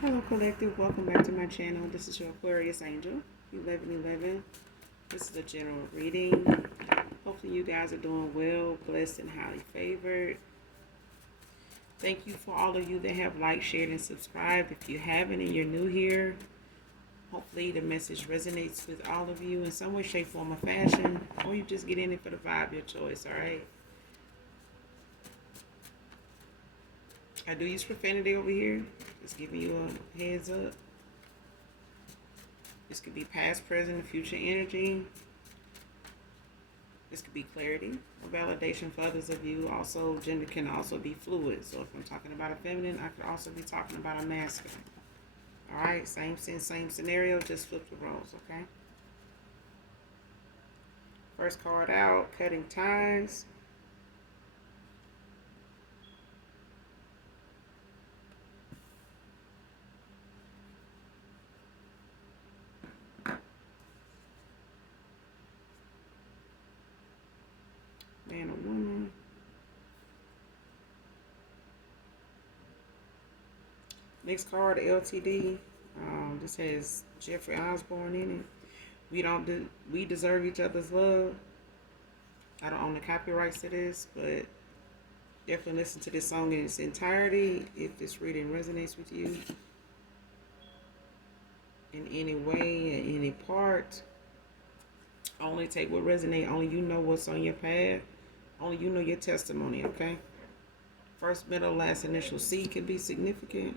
Hello, Collective. Welcome back to my channel. This is your Aquarius Angel, 1111. This is a general reading. Hopefully, you guys are doing well, blessed, and highly favored. Thank you for all of you that have liked, shared, and subscribed. If you haven't and you're new here, hopefully the message resonates with all of you in some way, shape, form, or fashion, or you just get in it for the vibe, your choice, all right? I do use profanity over here. Just giving you a heads up. This could be past, present, and future energy. This could be clarity or validation for others of you. Also, gender can also be fluid. So if I'm talking about a feminine, I could also be talking about a masculine. All right, same sense, same scenario, just flip the roles, okay? First card out, cutting ties. Man or woman. Next card, LTD. This has Jeffrey Osborne in it. We deserve each other's love. I don't own the copyrights to this, but definitely listen to this song in its entirety if this reading resonates with you in any way, in any part. Only take what resonates. Only you know what's on your path. Only you know your testimony, okay? First, middle, last, initial C can be significant.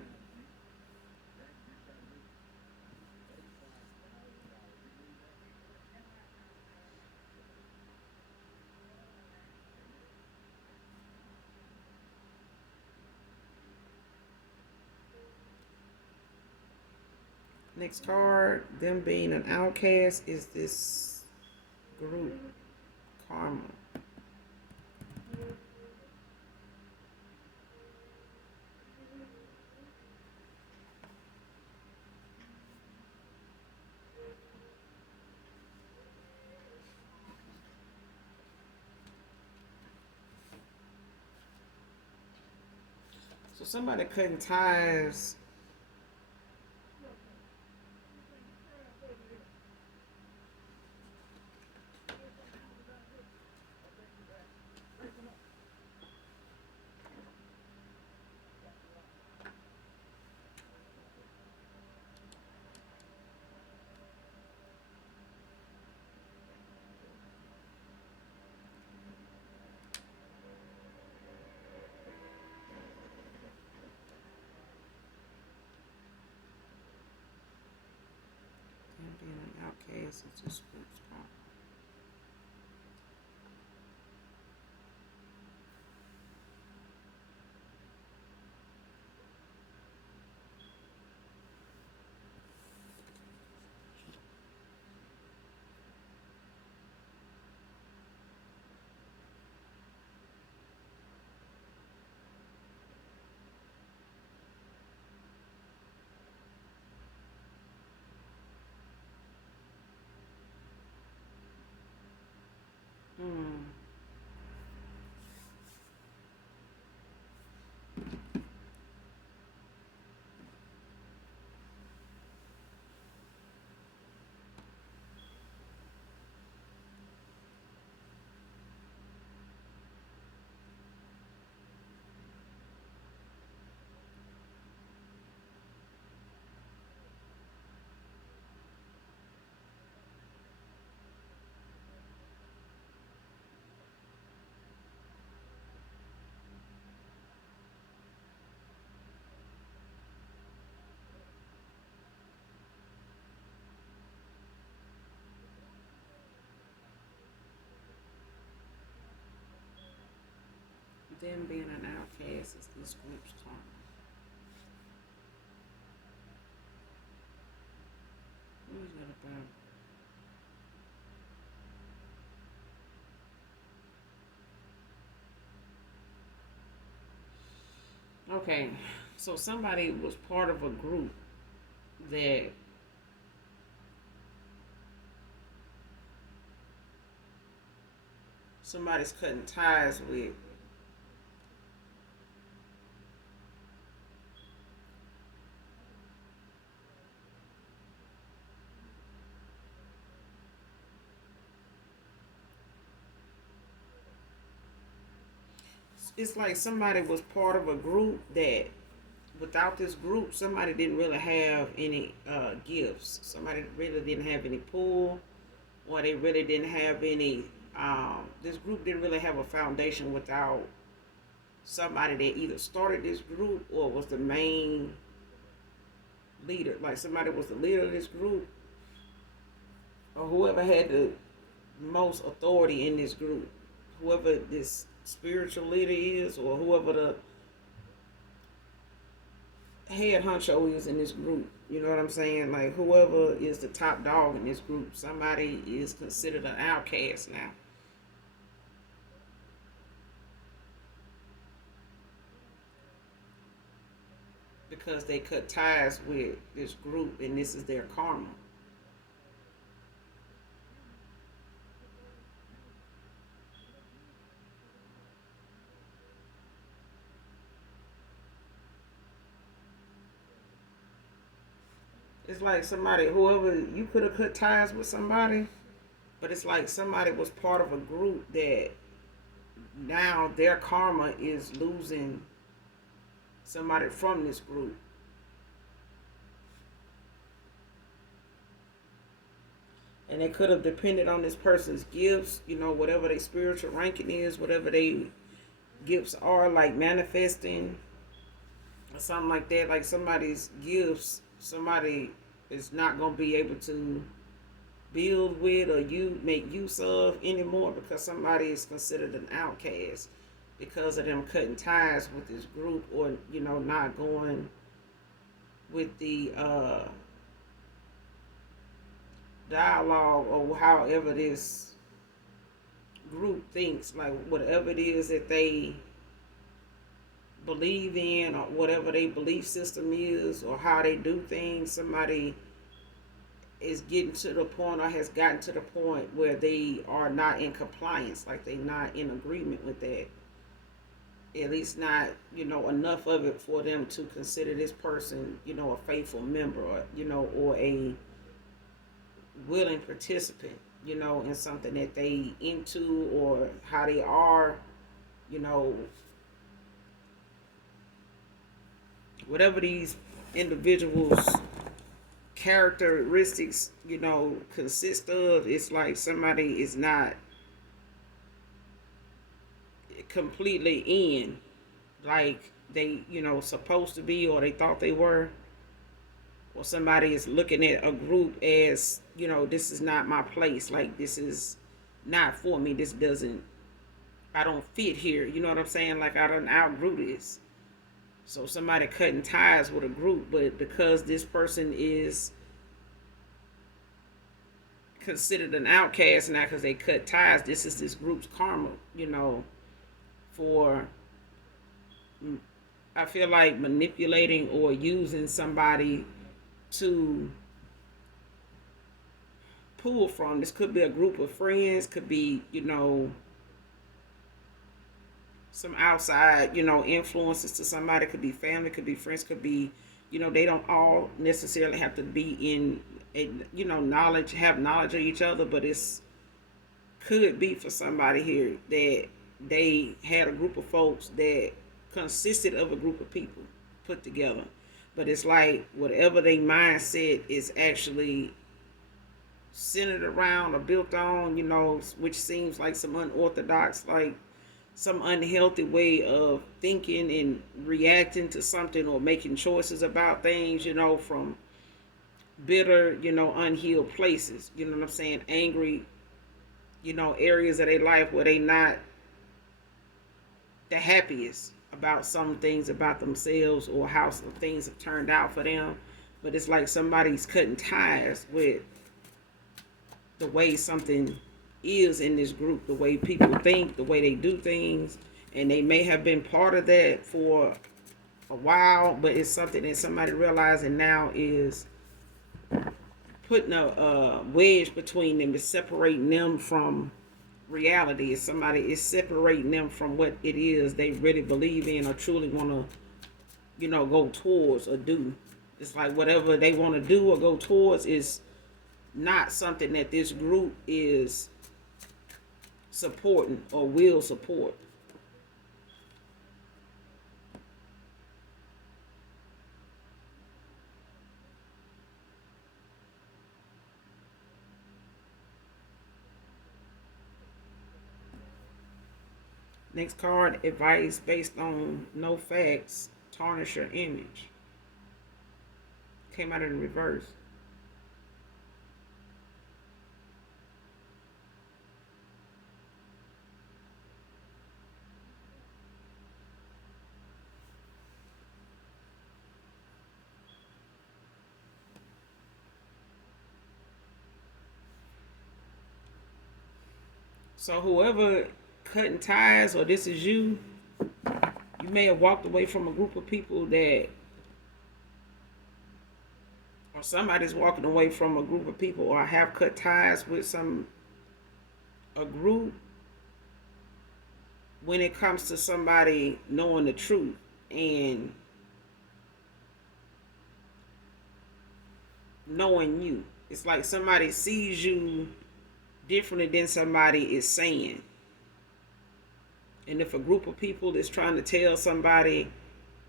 Next card, them being an outcast, is this group, Karma. So somebody cutting ties. Them being an outcast is this group's Karma. Hmm. Them being an outcast is this group's Karma. What is that about? Okay, so somebody was part of a group that somebody's cutting ties with. it's like somebody was part of a group that without this group, somebody didn't really have any gifts. Somebody really didn't have any pull, or they really didn't have any. This group didn't really have a foundation without somebody that either started this group or was the main leader. Like somebody was the leader of this group, or whoever had the most authority in this group, whoever this spiritual leader is, or whoever the head honcho is in this group. You know what I'm saying? Like whoever is the top dog in this group, somebody is considered an outcast now. Because they cut ties with this group and this is their karma. It's like somebody, whoever, you could have cut ties with somebody, but it's like somebody was part of a group that now their karma is losing somebody from this group. And they could have depended on this person's gifts, whatever their spiritual ranking is, whatever they gifts are, like manifesting or something like that. Like somebody's gifts, somebody is not going to be able to build with or you make use of anymore because somebody is considered an outcast because of them cutting ties with this group, or not going with the dialogue, or however this group thinks, like whatever it is that they believe in, or whatever their belief system is, or how they do things. Somebody is getting to the point, or has gotten to the point where they are not in compliance, like they're not in agreement with that. At least not, enough of it for them to consider this person, a faithful member, or a willing participant, in something that they into, or how they are, whatever these individuals characteristics, consist of. It's like somebody is not completely in, like they, supposed to be, or they thought they were. Or somebody is looking at a group as, this is not my place. Like, this is not for me. I don't fit here. You know what I'm saying? Like, I done outgrew this. So somebody cutting ties with a group, but because this person is considered an outcast now because they cut ties, this is this group's karma, for, I feel like, manipulating or using somebody to pull from. This could be a group of friends, could be, some outside, influences to somebody, could be family, could be friends, could be, they don't all necessarily have to be in a, have knowledge of each other, but it's could be for somebody here that they had a group of folks that consisted of a group of people put together. But it's like whatever their mindset is actually centered around or built on, which seems like some unorthodox, like some unhealthy way of thinking and reacting to something, or making choices about things, from bitter, unhealed places, you know what I'm saying? Angry, areas of their life where they not the happiest about some things about themselves, or how some things have turned out for them. But it's like somebody's cutting ties with the way something is in this group, the way people think, the way they do things, and they may have been part of that for a while, but it's something that somebody realizing now is putting a wedge between them, is separating them from reality. Is somebody is separating them from what it is they really believe in or truly want to, go towards or do. It's like whatever they want to do or go towards is not something that this group is supporting or will support. Next card, advice based on no facts, tarnish your image. Came out in reverse. So whoever cutting ties, or this is you, you may have walked away from a group of people that, or somebody's walking away from a group of people, or have cut ties with a group when it comes to somebody knowing the truth and knowing you. It's like somebody sees you differently than somebody is saying. And if a group of people is trying to tell somebody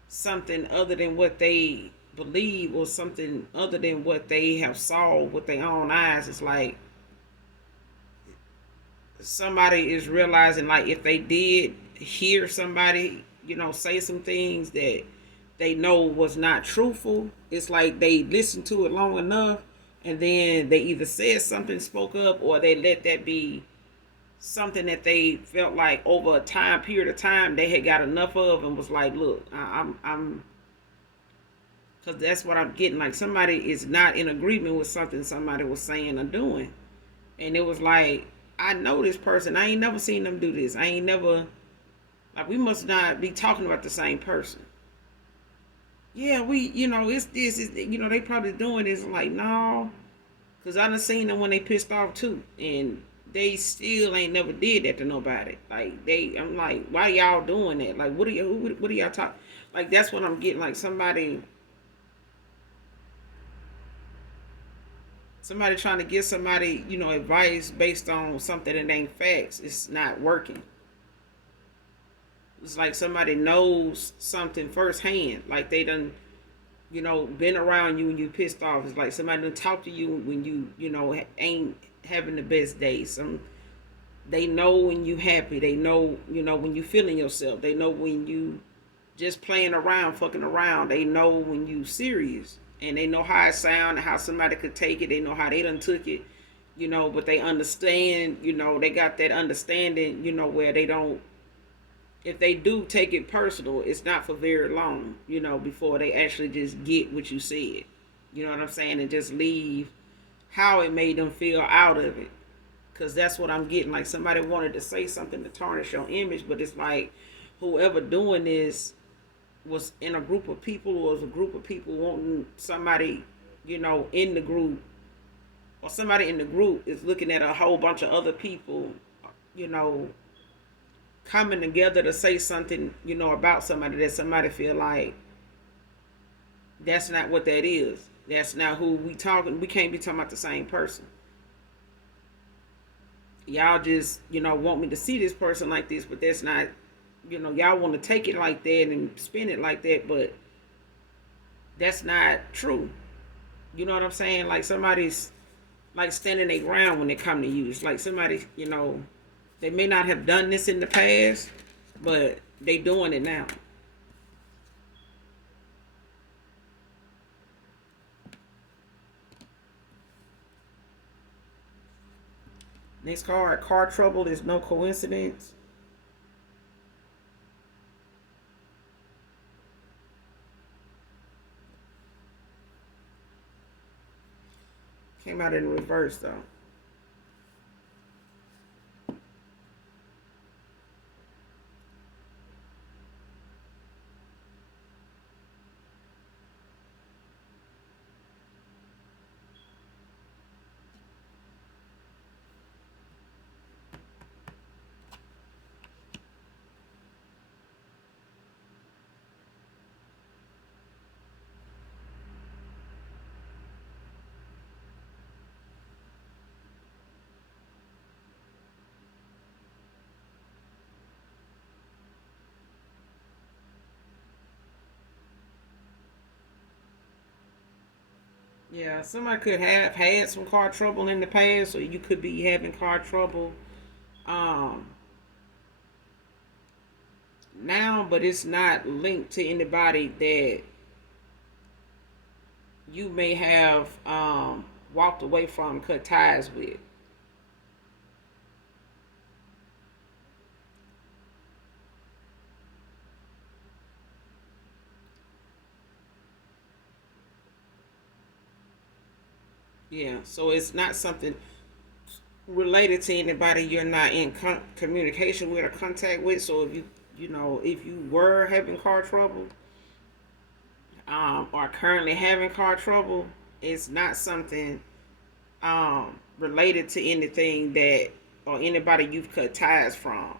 something other than what they believe, or something other than what they have saw with their own eyes, it's like somebody is realizing, like, if they did hear somebody, say some things that they know was not truthful, it's like they listened to it long enough, and then they either said something, spoke up, or they let that be something that they felt like over a period of time they had got enough of, and was like, look, I'm because that's what I'm getting. Like, somebody is not in agreement with something somebody was saying or doing, and it was like, I know this person. I ain't never seen them do this. I ain't never, like, we must not be talking about the same person. Yeah, it's this, they probably doing this. Like, no, because I done seen them when they pissed off too, and they still ain't never did that to nobody. Like, I'm like, why y'all doing that? Like, what are y'all talking? Like, that's what I'm getting. Like, somebody trying to give somebody, advice based on something that ain't facts. It's not working. It's like somebody knows something firsthand. Like, they done, been around you when you pissed off. It's like somebody done talk to you when ain't having the best day. They know when you happy. They know, when you feeling yourself. They know when you just playing around, fucking around. They know when you serious. And they know how it sound and how somebody could take it. They know how they done took it, but they understand, they got that understanding, where they don't, if they do take it personal, it's not for very long, before they actually just get what you said. You know what I'm saying? And just leave how it made them feel out of it. Because that's what I'm getting. Like, somebody wanted to say something to tarnish your image, but it's like, whoever doing this was in a group of people, or was a group of people wanting somebody, in the group, or somebody in the group is looking at a whole bunch of other people, you know, coming together to say something, about somebody that somebody feel like that's not what that is. That's not who we talking. We can't be talking about the same person. Y'all just, want me to see this person like this, but that's not, y'all want to take it like that and spin it like that, but that's not true. You know what I'm saying? Like, somebody's like standing their ground when they come to you. It's like somebody, they may not have done this in the past, but they doing it now. Next card, car trouble is no coincidence. Came out in reverse though. Yeah, somebody could have had some car trouble in the past, or you could be having car trouble. Um, now, but it's not linked to anybody that you may have walked away from, cut ties with. Yeah, so it's not something related to anybody you're not in communication with or contact with. So if if you were having car trouble, or currently having car trouble, it's not something related to anything that or anybody you've cut ties from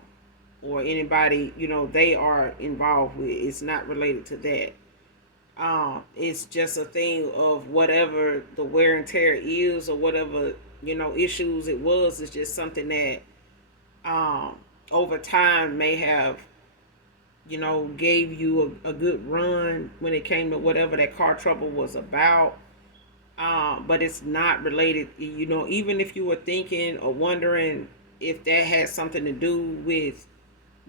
or anybody they are involved with. It's not related to that. It's just a thing of whatever the wear and tear is or whatever issues it was. It's just something that over time may have gave you a good run when it came to whatever that car trouble was about. But it's not related. Even if you were thinking or wondering if that had something to do with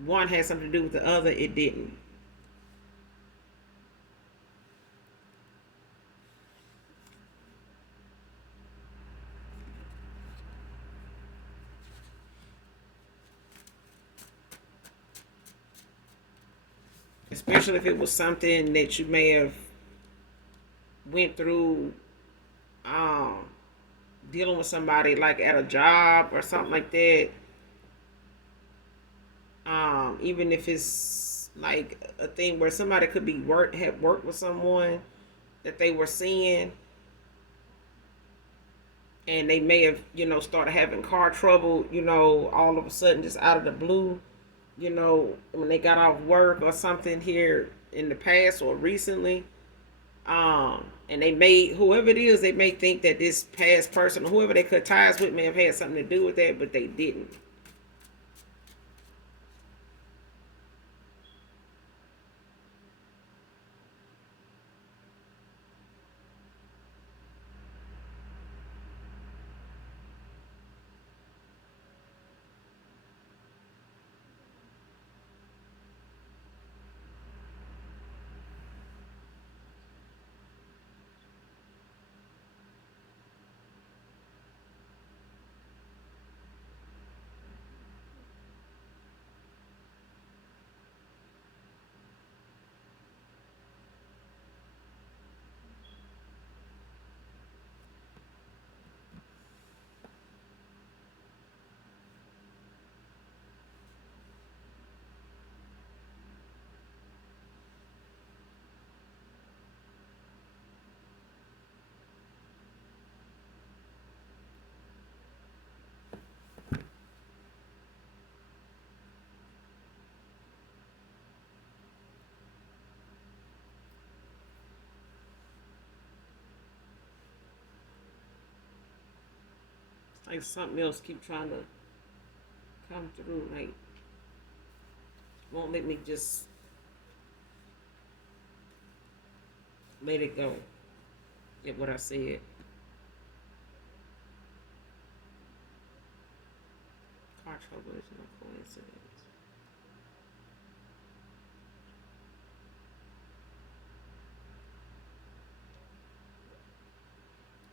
one, had something to do with the other, it didn't. Especially if it was something that you may have went through, um, dealing with somebody like at a job or something like that. Even if it's like a thing where somebody could be have worked with someone that they were seeing, and they may have started having car trouble, all of a sudden just out of the blue, when they got off work or something here in the past or recently. And they may, whoever it is, they may think that this past person or whoever they cut ties with may have had something to do with that, but they didn't. It's like something else keep trying to come through, like won't let me just let it go at what I said. Car trouble is no coincidence.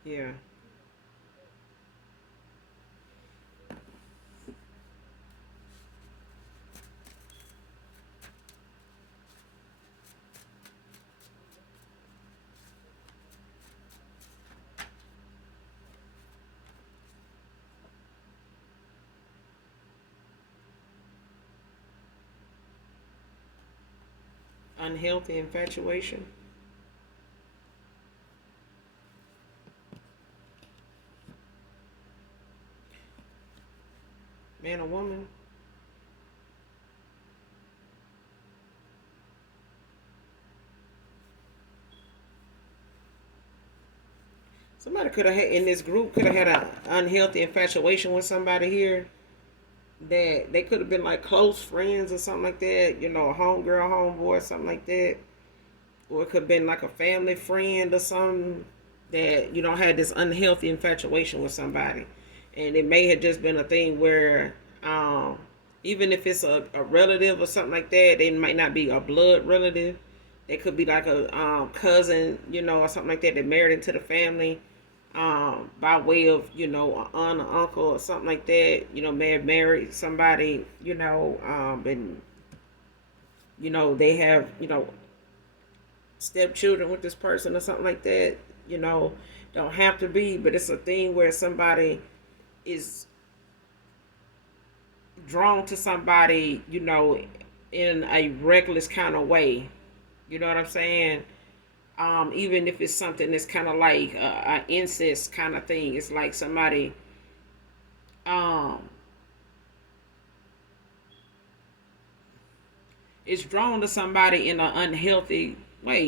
Yeah. Unhealthy infatuation. Man or woman. Somebody could have had in this group could have had an unhealthy infatuation with somebody here that they could have been like close friends or something like that. A homegirl, homeboy, something like that. Or it could have been like a family friend or something that had this unhealthy infatuation with somebody, and it may have just been a thing where Even if it's a relative or something like that, they might not be a blood relative. They could be like a cousin, or something like that. That married into the family, by way of an aunt or uncle or something like that. May have married somebody, and they have stepchildren with this person or something like that. Don't have to be, but it's a thing where somebody is drawn to somebody, in a reckless kind of way. You know what I'm saying? Even if it's something that's kind of like an incest kind of thing. It's like somebody um, is drawn to somebody in an unhealthy way.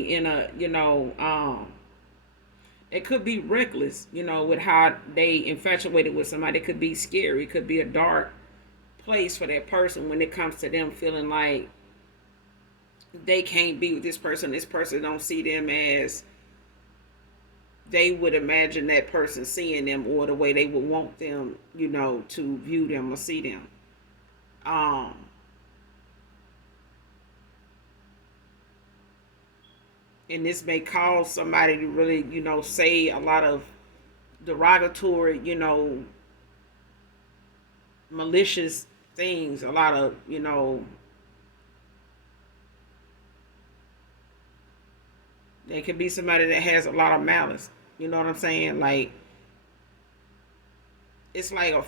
It could be reckless, with how they infatuated with somebody. It could be scary. It could be a dark place for that person when it comes to them feeling like they can't be with this person. This person don't see them as they would imagine that person seeing them, or the way they would want them, to view them or see them. Um, and this may cause somebody to really, say a lot of derogatory, malicious things, a lot of, they could be somebody that has a lot of malice. You know what I'm saying? Like, it's like a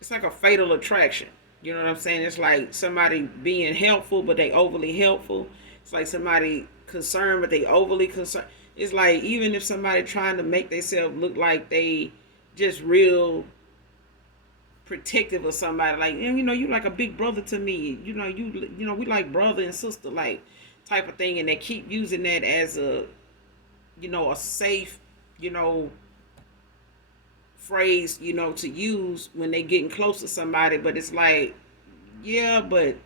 it's like a fatal attraction. You know what I'm saying? It's like somebody being helpful, but they overly helpful. It's like somebody concerned, but they overly concerned. It's like even if somebody trying to make themselves look like they just real protective of somebody, like, you like a big brother to me. We like brother and sister, like type of thing, and they keep using that as a safe, you know, phrase, to use when they getting close to somebody. But it's like, yeah, but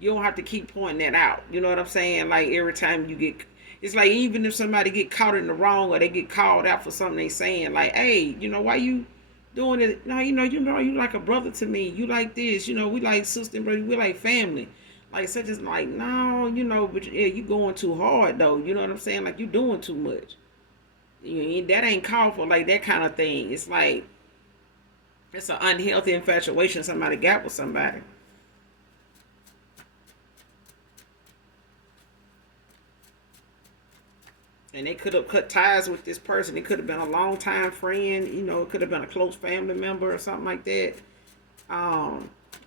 you don't have to keep pointing that out. You know what I'm saying? Like every time you get, it's like even if somebody get caught in the wrong or they get called out for something they saying, like, hey, why you doing it? No, you like a brother to me. You like this, we like sister and brother, we like family. Like such as like, no, but yeah, you going too hard though. You know what I'm saying? Like you doing too much. That ain't called for, like that kind of thing. It's like it's an unhealthy infatuation somebody got with somebody. And they could have cut ties with this person. It could have been a long time friend, it could have been a close family member or something like that.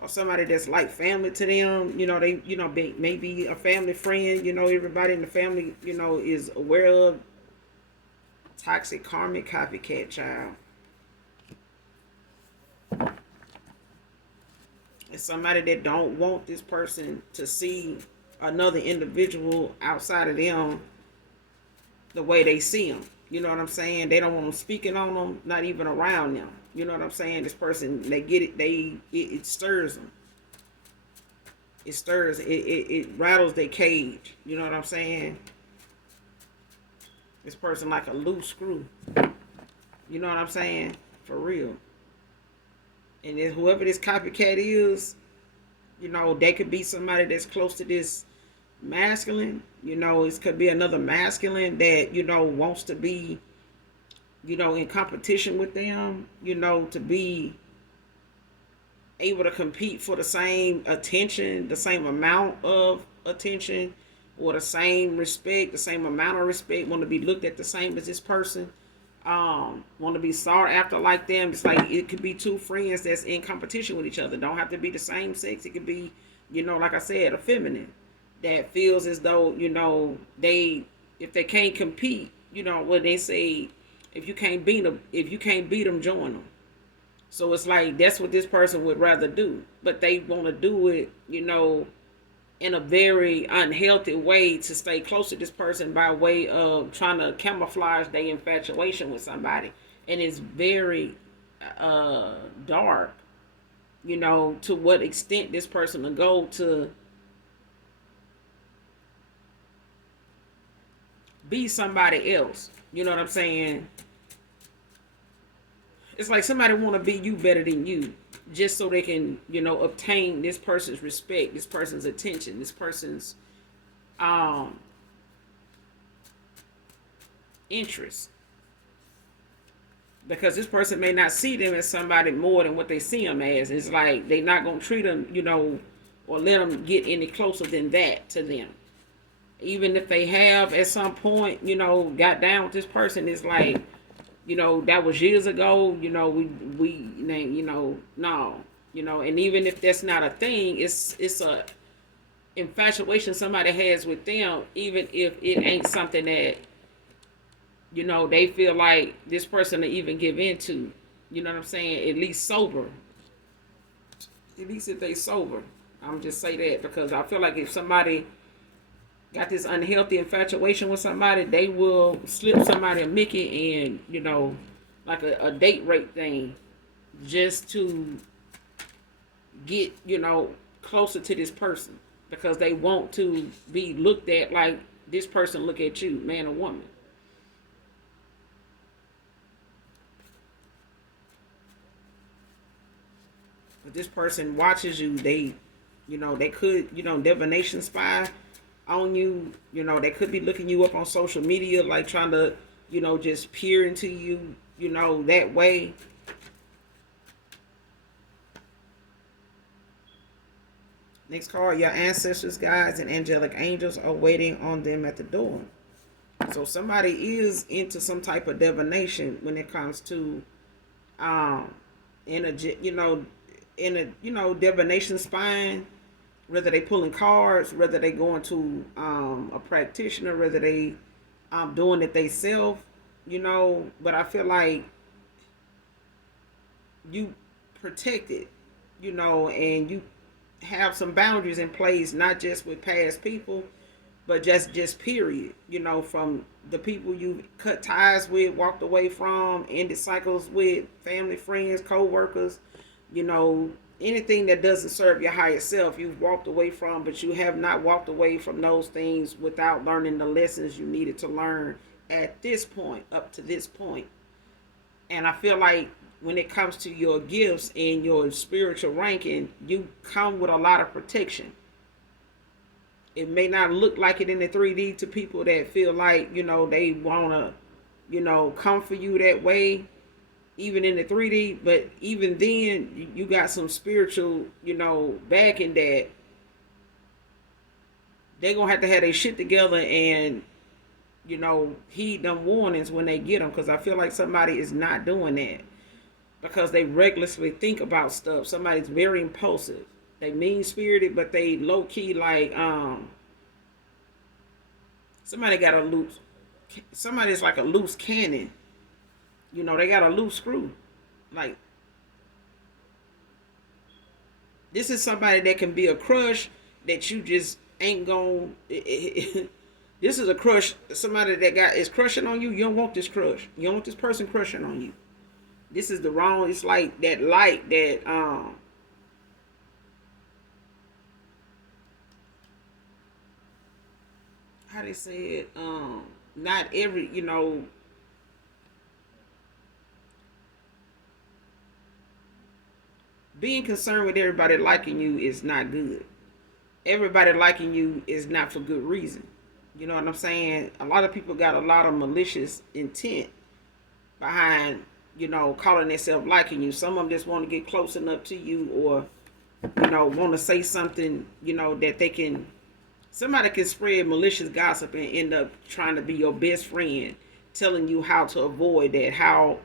Or somebody that's like family to them, they, maybe a family friend, everybody in the family, is aware of. Toxic karmic copycat child. It's somebody that don't want this person to see another individual outside of them the way they see them. You know what I'm saying? They don't want them speaking on them, not even around them. You know what I'm saying? This person, they get it, it stirs them. It stirs, it rattles their cage. You know what I'm saying? This person like a loose screw. You know what I'm saying? For real. And then whoever this copycat is, they could be somebody that's close to this masculine. It could be another masculine that, wants to be, in competition with them, to be able to compete for the same attention, the same amount of attention, or the same respect, the same amount of respect, want to be looked at the same as this person, want to be sought after like them. It's like it could be two friends that's in competition with each other. Don't have to be the same sex. It could be, like I said, a feminine that feels as though, if they can't compete, what they say, if you can't beat them, join them. So it's like that's what this person would rather do, but they want to do it, in a very unhealthy way to stay close to this person by way of trying to camouflage their infatuation with somebody. And it's very dark, to what extent this person will go to be somebody else. You know what I'm saying? It's like somebody want to be you better than you. just so they can, obtain this person's respect, this person's attention, this person's um interest. Because this person may not see them as somebody more than what they see them as. It's like they're not gonna treat them, or let them get any closer than that to them. Even if they have at some point, got down with this person, it's like, that was years ago. No, and even if that's not a thing, it's a infatuation somebody has with them, even if it ain't something that they feel like this person to even give into. You know what I'm saying? At least sober. At least if they sober. I'm just say that because I feel like if somebody got this unhealthy infatuation with somebody, they will slip somebody a Mickey and, like a date rape thing just to get, closer to this person because they want to be looked at like this person look at you, man or woman. If this person watches you, they could, divination spy on you. They could be looking you up on social media, like trying to, just peer into you, that way. Next card, your ancestors, guides, and angelic angels are waiting on them at the door. So somebody is into some type of divination when it comes to, in a, divination spying, whether they pulling cards, whether they going to a practitioner, whether they doing it they self, but I feel like you protect it, and you have some boundaries in place, not just with past people, but just period, from the people you cut ties with, walked away from, ended cycles with, family, friends, co-workers, anything that doesn't serve your higher self, you've walked away from, but you have not walked away from those things without learning the lessons you needed to learn at this point, up to this point. And I feel like when it comes to your gifts and your spiritual ranking, you come with a lot of protection. It may not look like it in the 3D to people that feel like, they want to, come for you that way, even in the 3D. But even then, you got some spiritual, backing that they're going to have their shit together and, heed them warnings when they get them. Because I feel like somebody is not doing that because they recklessly think about stuff. Somebody's very impulsive. They mean-spirited, but they low-key like, somebody's like a loose cannon. They got a loose screw. Like, this is somebody that can be a crush that you just ain't gon' this is a crush, somebody that is crushing on you. You don't want this crush. You don't want this person crushing on you. This is the wrong, it's like that light that, how they say it, not every, being concerned with everybody liking you is not good. Everybody liking you is not for good reason. You know what I'm saying? A lot of people got a lot of malicious intent behind, calling themselves liking you. Some of them just want to get close enough to you or, want to say something, that they can, somebody can spread malicious gossip and end up trying to be your best friend, telling you how to avoid that, how,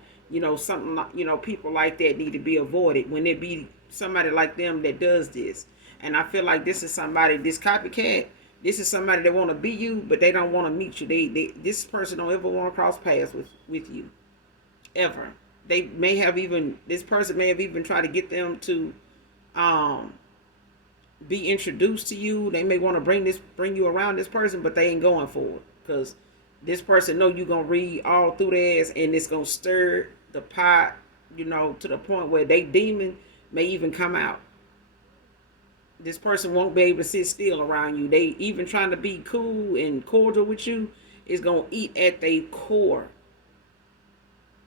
something like, people like that need to be avoided when it be somebody like them that does this. And I feel like this is somebody, this copycat, this is somebody that want to be you, but they don't want to meet you. This person don't ever want to cross paths with you, ever. They may have even, this person may have even tried to get them to be introduced to you. They may want to bring you around this person, but they ain't going for it because this person know you gonna read all through theirs, and it's gonna stir the pot, to the point where they demon may even come out. This person won't be able to sit still around you. They even trying to be cool and cordial with you is gonna eat at their core.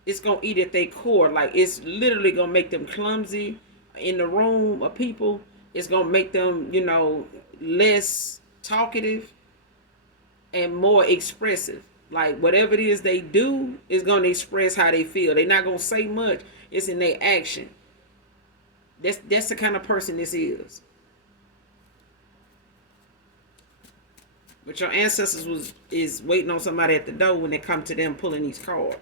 It's gonna eat at their core. Like, it's literally gonna make them clumsy, in the room of people, it's gonna make them, less talkative and more expressive. Like whatever it is they do is gonna express how they feel. They're not gonna say much. It's in their action. That's the kind of person this is. But your ancestors is waiting on somebody at the door when it comes to them pulling these cards.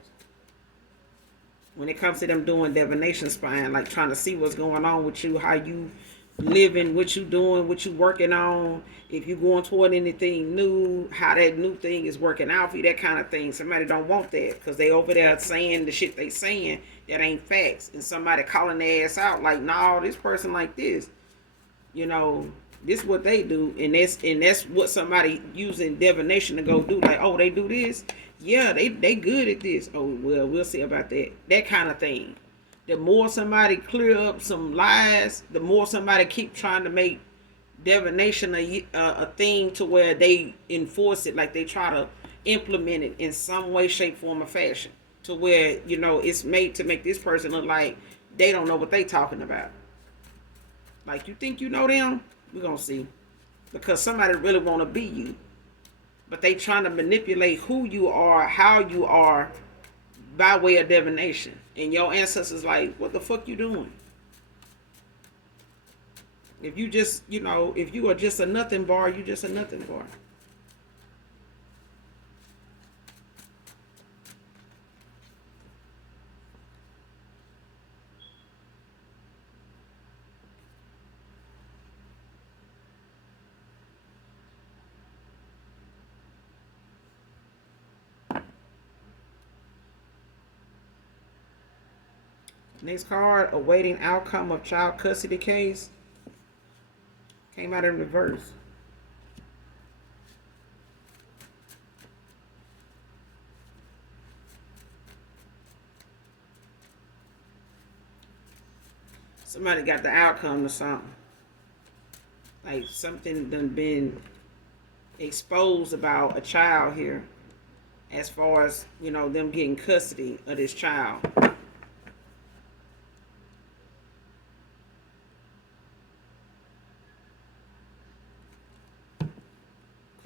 When it comes to them doing divination spying, like trying to see what's going on with you, how you living, what you doing, what you working on, if you going toward anything new, how that new thing is working out for you, that kind of thing. Somebody don't want that because they over there saying the shit they saying that ain't facts, and somebody calling their ass out like, nah, this person like this, this is what they do, and that's what somebody using divination to go do. Like, oh, they do this, yeah, they good at this. Oh well, we'll see about that. That kind of thing. The more somebody clear up some lies, the more somebody keep trying to make divination a thing to where they enforce it, like they try to implement it in some way, shape, form, or fashion, to where it's made to make this person look like they don't know what they talking about. Like, you think you know them? We're gonna see, because somebody really want to be you, but they trying to manipulate who you are, how you are, by way of divination. And your ancestors like, what the fuck you doing? If you just, if you are just a nothing bar, you just a nothing bar. Next card, awaiting outcome of child custody case. Came out in reverse. Somebody got the outcome of something. Like something done been exposed about a child here, as far as, them getting custody of this child.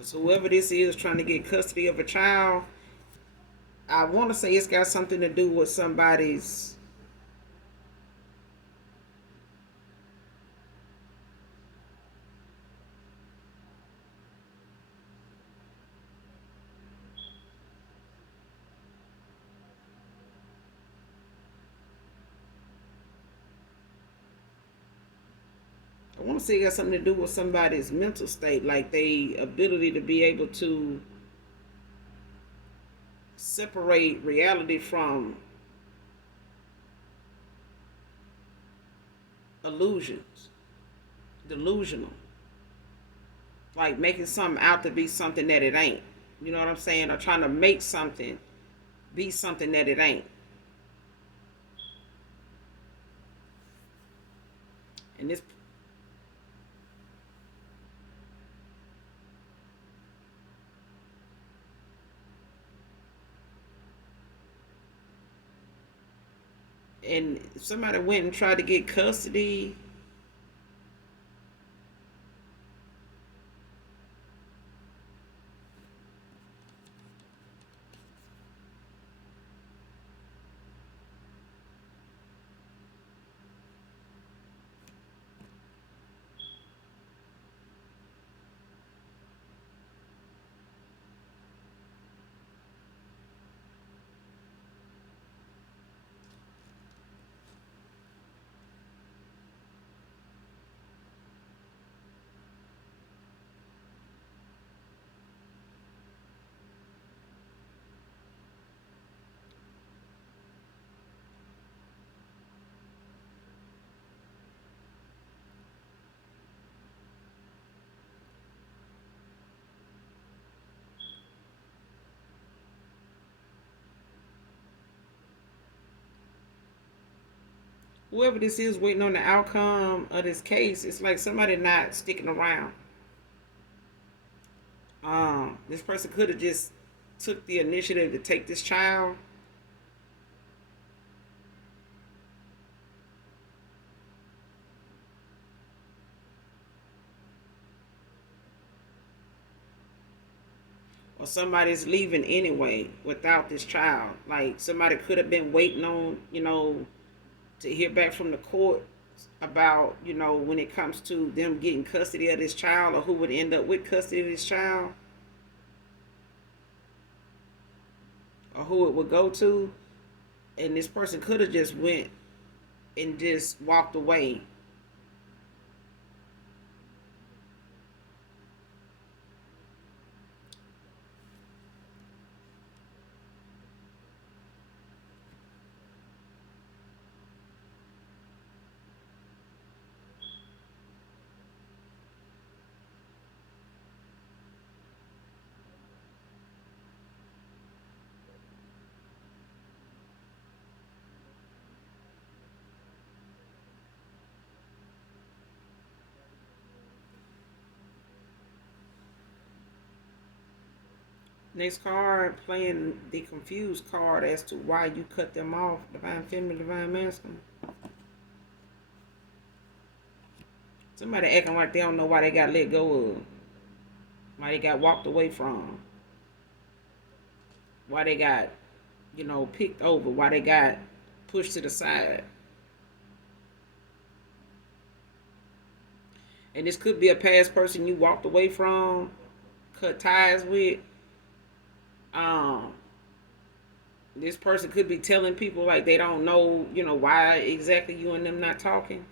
So whoever this is trying to get custody of a child, I want to say it's got something to do with somebody's I want to say it got something to do with somebody's mental state, like the ability to be able to separate reality from illusions, delusional, like making something out to be something that it ain't. You know what I'm saying? Or trying to make something be something that it ain't. And this and somebody went and tried to get custody. Whoever this is waiting on the outcome of this case, it's like somebody not sticking around. This person could have just took the initiative to take this child. or somebody's leaving anyway without this child. Like somebody could have been waiting on, to hear back from the court about, when it comes to them getting custody of this child, or who would end up with custody of this child, or who it would go to. And this person could have just went and just walked away. Next card, playing the confused card as to why you cut them off. Divine feminine, divine masculine. Somebody acting like they don't know why they got let go of. Why they got walked away from. Why they got, picked over. Why they got pushed to the side. And this could be a past person you walked away from, cut ties with. This person could be telling people like they don't know, why exactly you and them not talking.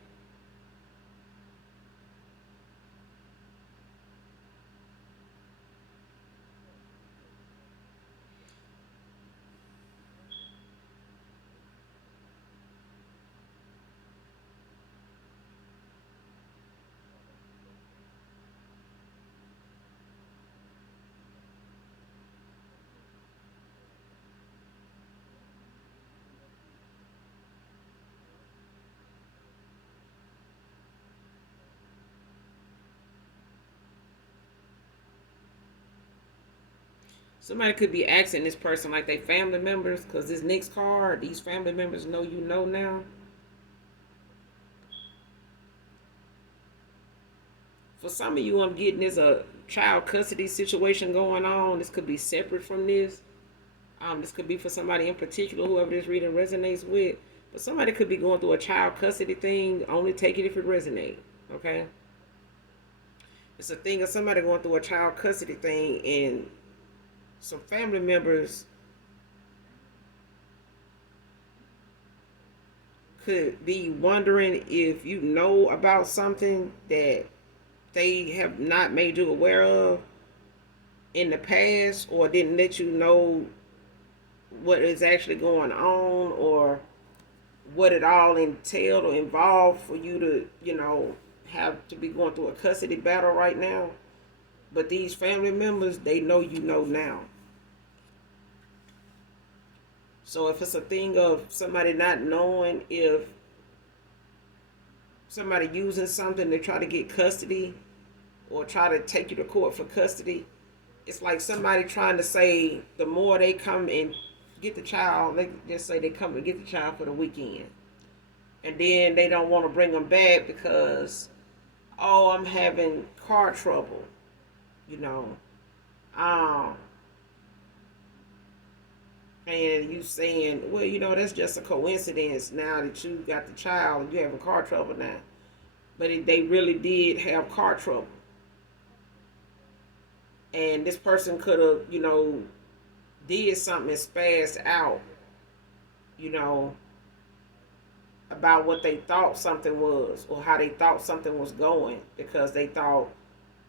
Somebody could be asking this person like they family members, because this next card, these family members know you know now. For some of you, I'm getting there's a child custody situation going on. This could be separate from this. This could be for somebody in particular, whoever this reading resonates with. But somebody could be going through a child custody thing. Only take it if it resonates. Okay? It's a thing of somebody going through a child custody thing, and some family members could be wondering if you know about something that they have not made you aware of in the past, or didn't let you know what is actually going on, or what it all entailed or involved for you to, have to be going through a custody battle right now. But these family members, they know you know now. So if it's a thing of somebody not knowing if somebody using something to try to get custody or try to take you to court for custody, it's like somebody trying to say the more they come and get the child, they just say they come and get the child for the weekend. And then they don't want to bring them back because, oh, I'm having car trouble, and you saying, well, that's just a coincidence now that you got the child and you having car trouble now. But they really did have car trouble. And this person could have, did something and spazzed out, about what they thought something was, or how they thought something was going, because they thought,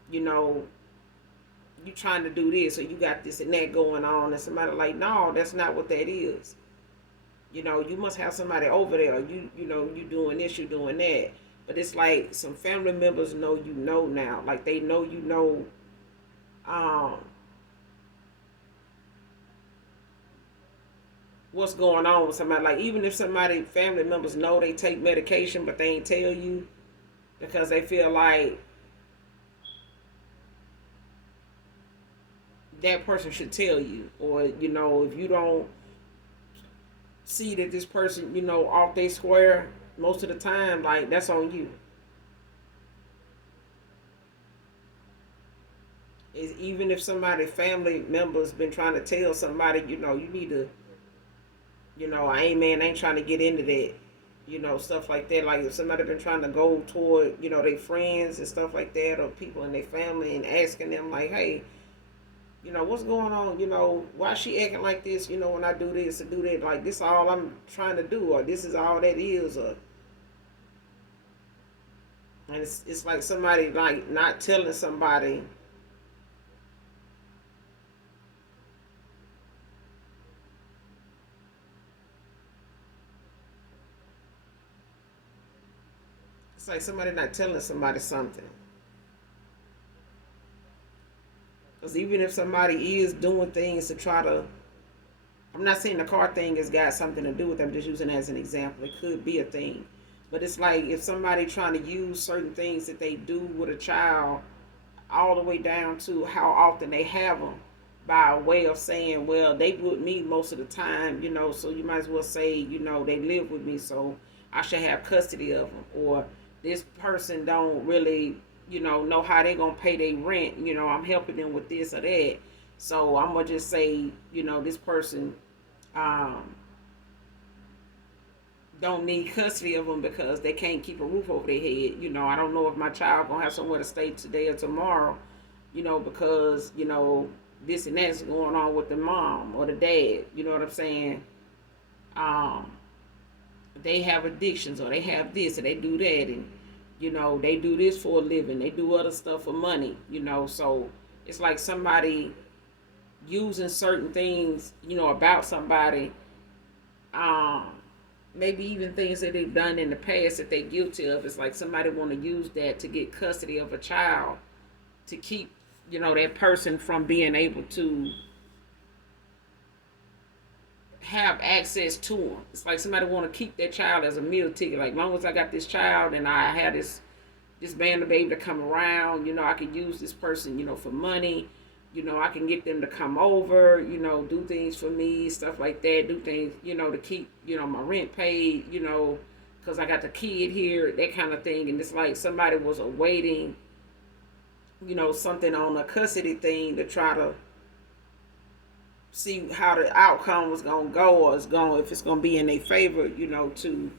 you trying to do this, or you got this and that going on, and somebody like, no, that's not what that is. You must have somebody over there. You doing this, you doing that. But it's like some family members know you know now. Like they know you know, what's going on with somebody. Like even if somebody, family members know they take medication, but they ain't tell you because they feel like that person should tell you. Or, if you don't see that this person, off they square most of the time, like that's on you. Is even if somebody family members been trying to tell somebody, you need to, I ain't trying to get into that, stuff like that. Like if somebody been trying to go toward, their friends and stuff like that, or people in their family, and asking them like, hey, what's going on? Why she acting like this? When I do this or do that, like this all I'm trying to do, or this is all that is, or and it's like somebody like not telling somebody. It's like somebody not telling somebody something. Because even if somebody is doing things to try to, I'm not saying the car thing has got something to do with it. I'm just using it as an example. It could be a thing. But it's like if somebody trying to use certain things that they do with a child all the way down to how often they have them by way of saying, well, they with me most of the time, so you might as well say, they live with me, so I should have custody of them. Or this person don't really, know how they going to pay their rent. I'm helping them with this or that. So I'm going to just say, this person um, don't need custody of them because they can't keep a roof over their head. I don't know if my child gonna have somewhere to stay today or tomorrow. Because this and that's going on with the mom or the dad. You know what I'm saying? Um, they have addictions or they have this or they do that, and they do this for a living. They do other stuff for money. So it's like somebody using certain things. About somebody. Um, Maybe even things that they've done in the past that they're guilty of. It's like somebody want to use that to get custody of a child to keep that person from being able to have access to them. It's like somebody want to keep that child as a meal ticket. Like, long as I got this child and I have this band of baby to come around, I can use this person, for money. I can get them to come over, do things for me, stuff like that. Do things, to keep, my rent paid, because I got the kid here, that kind of thing. And it's like somebody was awaiting, something on a custody thing to try to see how the outcome was gonna go, or if it's gonna be in their favor, to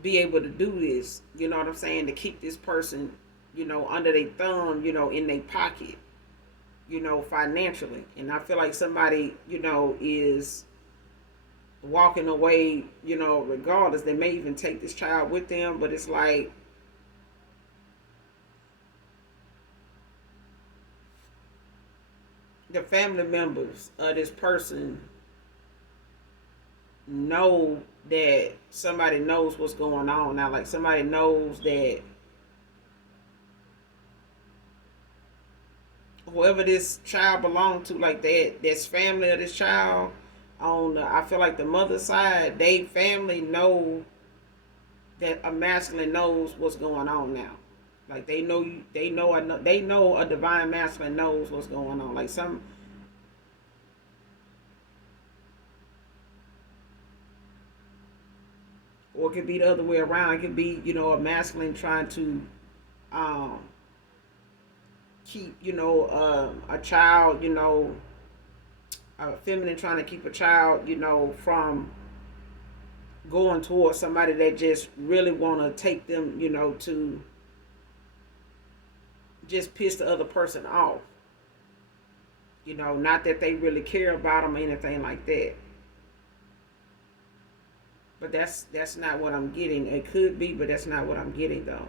be able to do this. You know what I'm saying? To keep this person, under their thumb, in their pocket, financially. And I feel like somebody, is walking away, regardless. They may even take this child with them, but it's like the family members of this person know that somebody knows what's going on now. Like somebody knows that whoever this child belonged to, like that's family of this child. I feel like the mother side, they family know that a masculine knows what's going on now. Like they know a divine masculine knows what's going on. Like some, or it could be the other way around. It could be a masculine trying to um, keep a child, a feminine trying to keep a child, from going towards somebody that just really want to take them, to just piss the other person off. Not that they really care about them or anything like that. But that's not what I'm getting. It could be, but that's not what I'm getting though.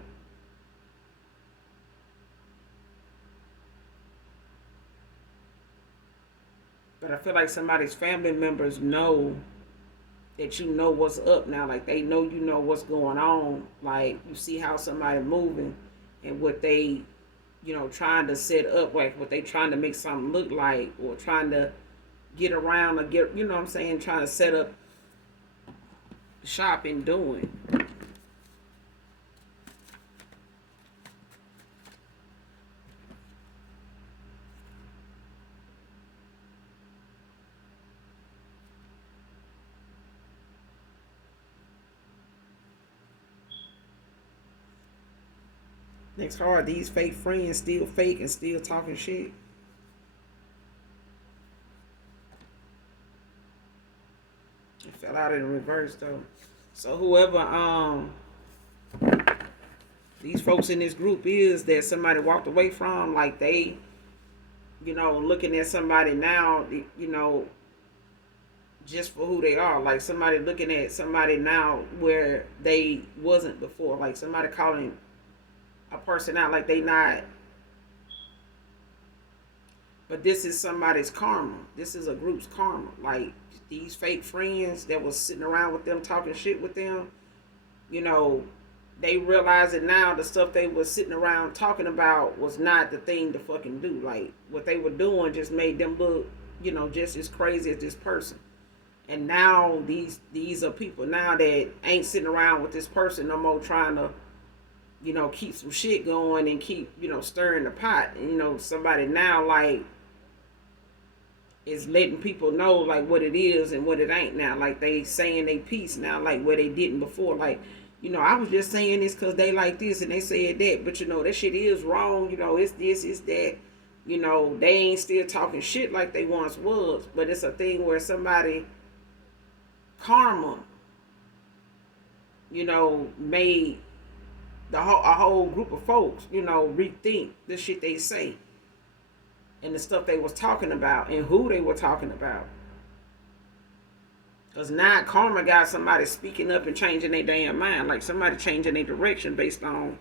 But I feel like somebody's family members know that what's up now. Like they know what's going on. Like you see how somebody moving and what they trying to set up, like what they trying to make something look like, or trying to get around or get what I'm saying, trying to set up shop and doing. Next card, these fake friends still fake and still talking shit. It fell out in reverse though. So whoever these folks in this group is that somebody walked away from, like they, looking at somebody now, just for who they are. Like somebody looking at somebody now where they wasn't before. Like somebody calling a person out like they not. But this is somebody's karma. This is a group's karma. Like these fake friends that was sitting around with them talking shit with them, they realize it now. The stuff they was sitting around talking about was not the thing to fucking do. Like what they were doing just made them look, just as crazy as this person. And now these are people now that ain't sitting around with this person no more, trying to, keep some shit going and keep, stirring the pot. And, somebody now like is letting people know like what it is and what it ain't now. Like they saying they piece now, like where they didn't before. Like, I was just saying this because they like this and they said that, but that shit is wrong. It's this, it's that. They ain't still talking shit like they once was, but it's a thing where somebody karma, made a whole group of folks, rethink the shit they say and the stuff they was talking about and who they were talking about. Because now karma got somebody speaking up and changing their damn mind. Like somebody changing their direction based on,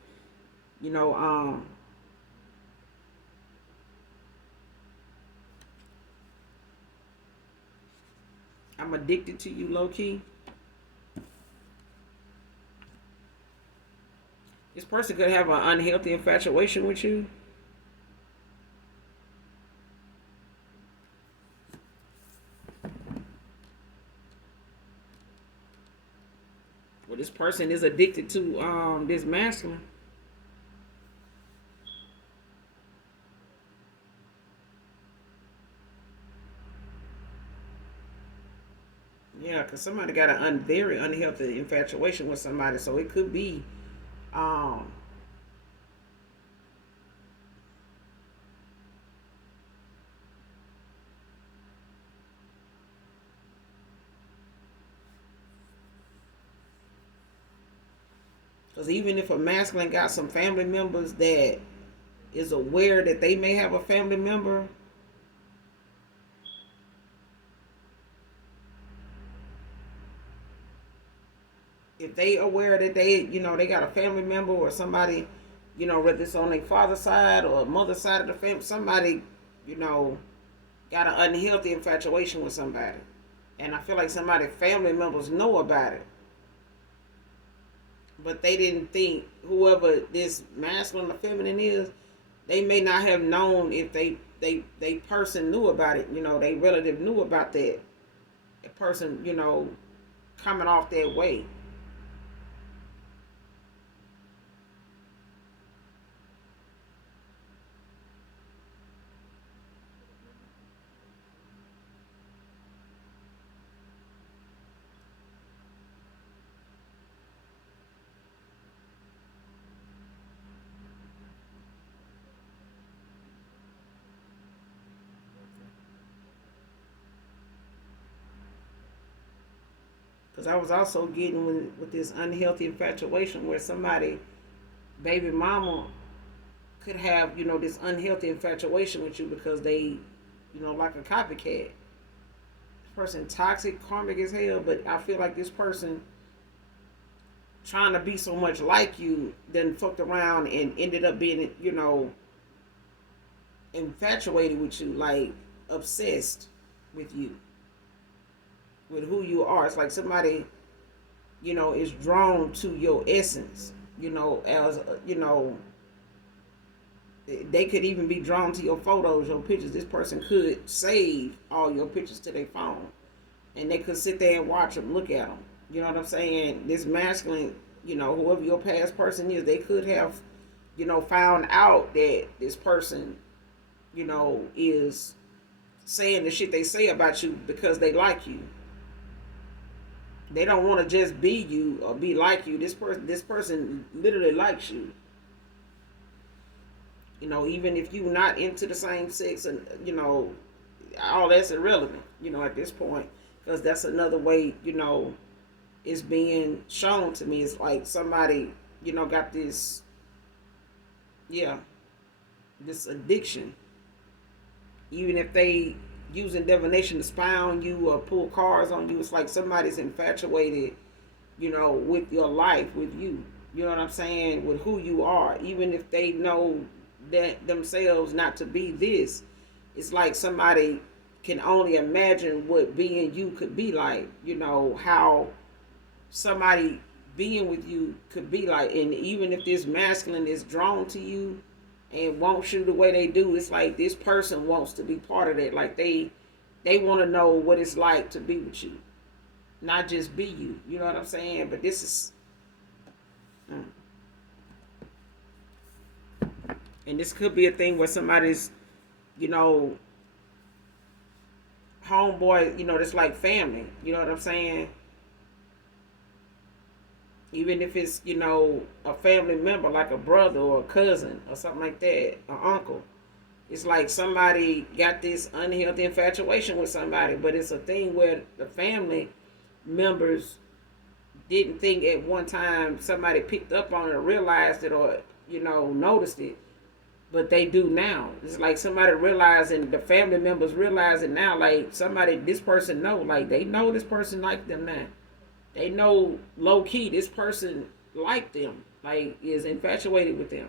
I'm addicted to you low key. This person could have an unhealthy infatuation with you. Well, this person is addicted to this masculine. Yeah, because somebody got a very unhealthy infatuation with somebody, so it could be um because even if a masculine got some family members that is aware that they may have a family member, if they aware that they got a family member or somebody, whether it's on their father's side or mother's side of the family, somebody, got an unhealthy infatuation with somebody. And I feel like somebody family members know about it. But they didn't think whoever this masculine or feminine is, they may not have known if they person knew about it, they relative knew about that person, coming off that way. Because I was also getting with this unhealthy infatuation where somebody, baby mama, could have, this unhealthy infatuation with you because they, like a copycat. This person toxic, karmic as hell, but I feel like this person trying to be so much like you then fucked around and ended up being, infatuated with you, like obsessed with you, with who you are. It's like somebody, is drawn to your essence, as, they could even be drawn to your photos, your pictures. This person could save all your pictures to their phone and they could sit there and watch them, look at them. You know what I'm saying? This masculine, whoever your past person is, they could have, found out that this person, is saying the shit they say about you because they like you. They don't want to just be you or be like you. This person literally likes you. Even if you're not into the same sex, and all that's irrelevant, at this point, because that's another way, it's being shown to me. It's like somebody, got this, yeah, this addiction. Even if they using divination to spy on you or pull cards on you, it's like somebody's infatuated, with your life, with you. You know what I'm saying? With who you are. Even if they know that themselves not to be this, it's like somebody can only imagine what being you could be like. How somebody being with you could be like. And even if this masculine is drawn to you and wants you the way they do, it's like this person wants to be part of that. Like they want to know what it's like to be with you, not just be you. You know what I'm saying? But this is, and this could be a thing where somebody's, you know, homeboy, that's like family. You know what I'm saying? Even if it's, a family member, like a brother or a cousin or something like that, an uncle. It's like somebody got this unhealthy infatuation with somebody, but it's a thing where the family members didn't think at one time somebody picked up on it or realized it or, noticed it, but they do now. It's like somebody realizing, the family members realizing now, like somebody, this person know, like they know this person like them now. They know low key this person like them, like is infatuated with them.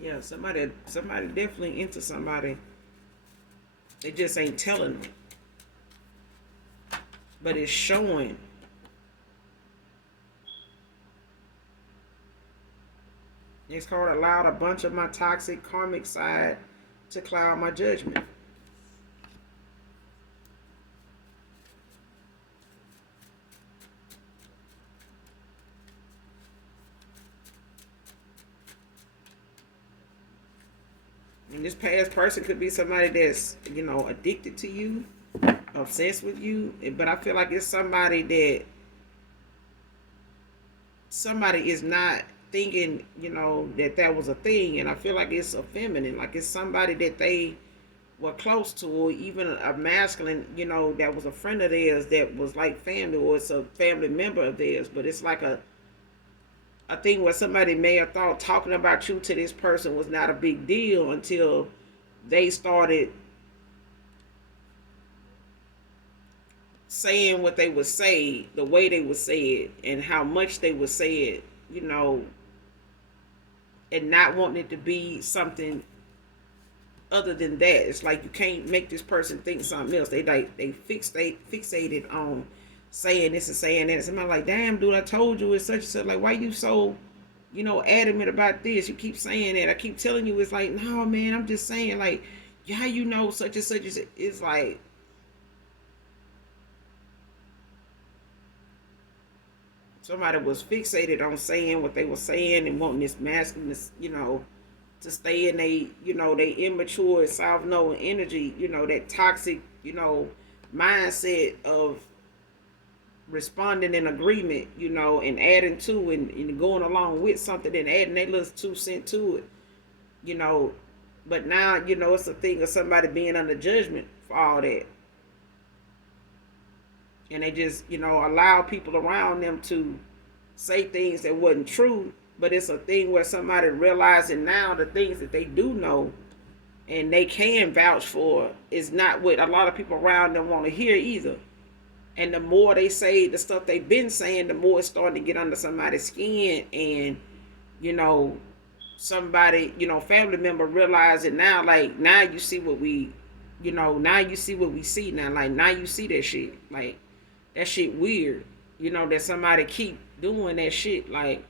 Yeah, somebody definitely into somebody. They just ain't telling them, but it's showing. It's called allowed a bunch of my toxic karmic side to cloud my judgment. And this past person could be somebody that's, addicted to you, obsessed with you. But I feel like it's somebody that somebody is not thinking, that was a thing. And I feel like it's a feminine, like it's somebody that they were close to, or even a masculine, that was a friend of theirs that was like family, or it's a family member of theirs. But it's like a thing where somebody may have thought talking about you to this person was not a big deal until they started saying what they would say, the way they would say it, and how much they would say it, and not wanting it to be something other than that. It's like you can't make this person think something else. They fixated on saying this and saying that. Somebody like, damn, dude, I told you it's such and such. Like, why you so, adamant about this? You keep saying that. I keep telling you. It's like, no, man, I'm just saying, like, yeah, such and such. It's like, somebody was fixated on saying what they were saying and wanting this masculinity, to stay in they immature, soft knowing energy, that toxic, mindset of responding in agreement, and adding to and going along with something and adding their little 2 cents to it, you know. But now, it's a thing of somebody being under judgment for all that. And they just, allow people around them to say things that wasn't true. But it's a thing where somebody realizing now the things that they do know and they can vouch for is not what a lot of people around them want to hear either. And the more they say the stuff they've been saying, the more it's starting to get under somebody's skin. And, somebody, family member realizing now, like, now you see what we, now you see what we see now. Like, now you see that shit. Like, that shit weird, that somebody keep doing that shit. Like,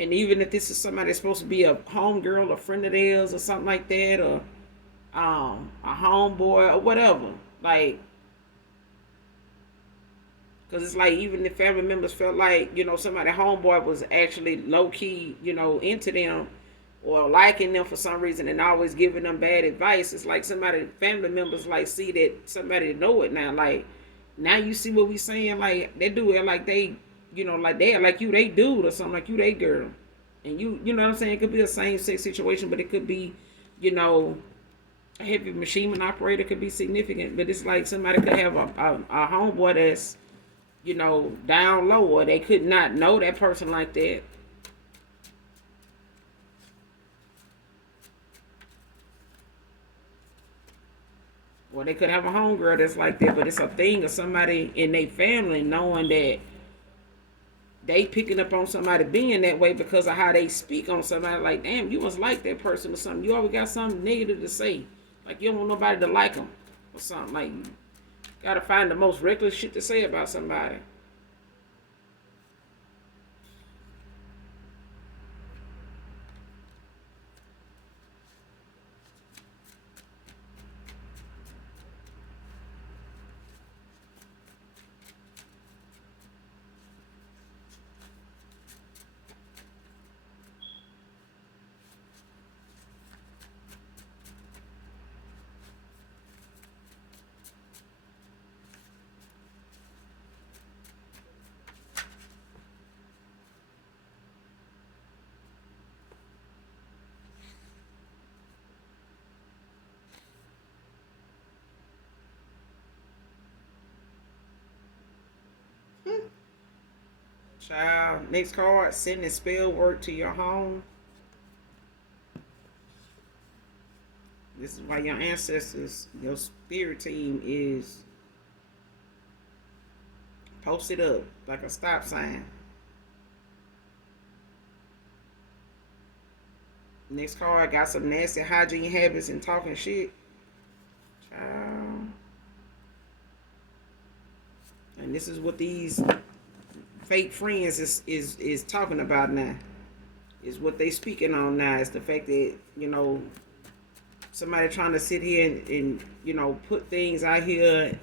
And even if this is somebody that's supposed to be a homegirl, a friend of theirs, or something like that, or a homeboy or whatever, like, because it's like even if family members felt like somebody homeboy was actually low key into them or liking them for some reason and always giving them bad advice. It's like somebody family members like see that somebody know it now. Like now you see what we saying. Like they do it like they like they like you they dude or something like you they girl, and you know what I'm saying. It could be a same sex situation, but it could be a heavy machineman operator could be significant. But it's like somebody could have a homeboy that's down low, or they could not know that person like that. Or they could have a homegirl that's like that, but it's a thing of somebody in their family knowing that they picking up on somebody being that way because of how they speak on somebody. Like, damn, you must like that person or something. You always got something negative to say. Like, you don't want nobody to like them or something. Like, you gotta find the most reckless shit to say about somebody. Child, next card, sending spell work to your home. This is why your ancestors, your spirit team is posted up like a stop sign. Next card, got some nasty hygiene habits and talking shit. Child. And this is what these fake friends is talking about now. Is what they speaking on now. Is the fact that somebody trying to sit here and put things out here